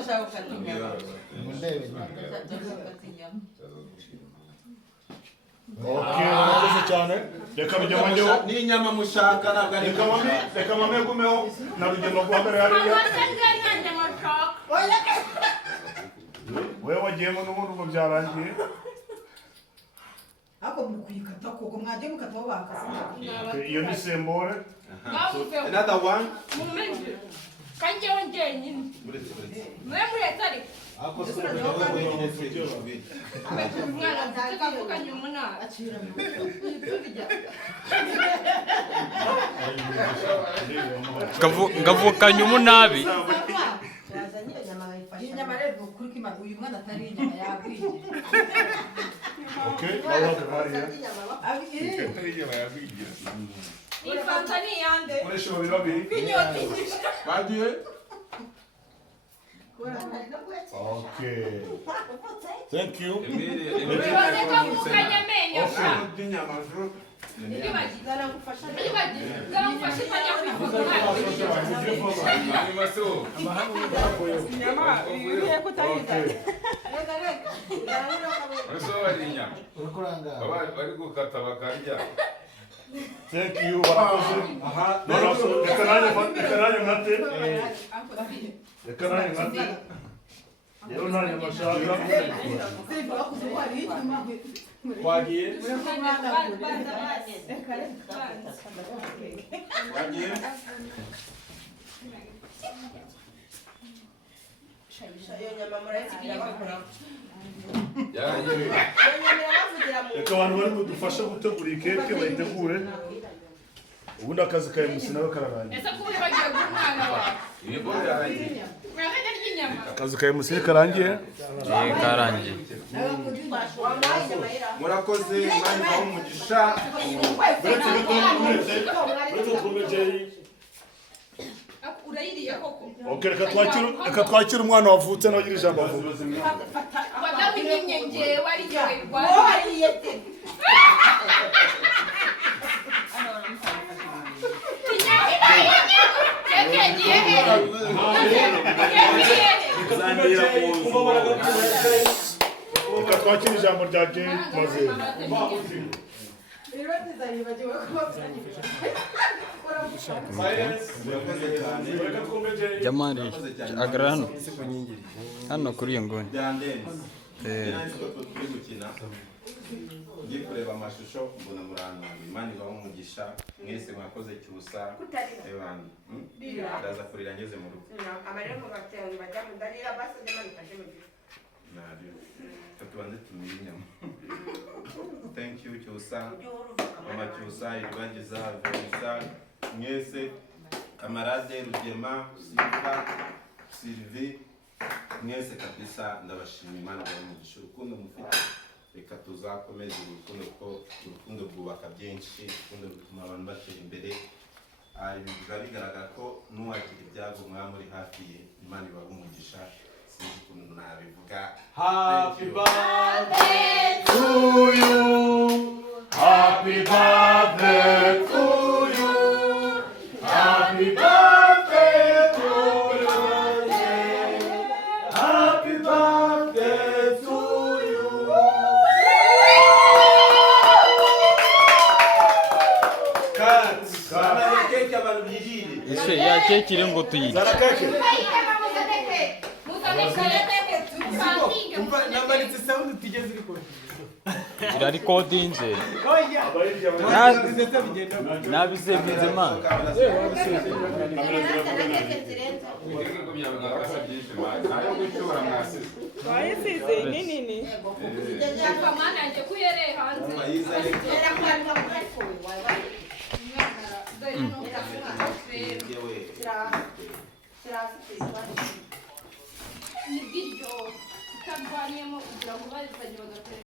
ndashaka gukata inyama. Mundebe. Ndashaka gukata inyama. Okay, murakoze cyane. Reka rugema njyeho. Ni inyama mushaka ntabwo ari Reka mame gumeho na rugema rwa mbere hariya. Wewe wagiyemo n'ubundi ngo byarangiye. Ako mukuyikata koko mwaje mukataho bakase. Iyo ni sembore. Another one. Mumenje. Kanjeho njyenyine. Mwe muretari. Ako sura wewe wenyine sio shubiri. Mwana ntakavukanye umunara. Ngavukanye umunabi. Inyama rero kuri kima uyu mwana atari inyama yagwije. Okay, nawe hariya. Ifanta ni yande. Koresha babiri. Inyoti. Bagiye. Okay. Thank you. Urabona kavukanye amenyo. Inyama juru. Thank you. Reka nanjye mate. Rero nanjye mashaka. Wagiye. Reka abantu bari kudufasha gutegura iyi keke bayitegure. Ubundi akazi kawe musi nawe kararangiye. Ese kuba bagiye kumwana wawe. Akazi kawe musi karangiye? Karangiye. Murakoze mani baho umugisha. Urayiriye koko. Okay, reka twakire umwana wavutse nawe ugira ijambo avuga. Wagabinye njyewe ari njyewe rwa. Reka twakire ijambo rya Jay maze. Jamani, agrano. Hano kuri iyo nguni. Ngiye kureba amashusho mbona murana Imana ibaho umugisha mwese mwakoze cyusa ebandi ndaza kurira ngeze mu rugo amarembo bateye bajya mu darira basode manifashe mu gihe nabyo tubanze tuminyama thank you cyusa mama cyusa irwagiza verisa mwese kamarade rugema sifa Sylvie mwese kabisa ndabashimira Imana ibaho umugisha urukundo mufite reka tuzakomeza urukundo rwubaka byinshi urukundo rutuma abantu batera imbere biba bigaragara ko n'uwagira ibyago mwaba muri hafi ye Imana ibaha umugisha sinzi ukuntu nabivuga Happy birthday to you. Happy birthday to you. Happy birthday to you. Happy birthday to you. keke abantu birire Ese ya keke iri ngo tuyige. Zara keke. Namanitse sound tigeze uri ko. Irari kodinze. Nabisevinze man. Bayisize nini? Kamana nje kuyere hanze. Ni biryo. Karwanyemo kugira ngo bazanye bagakora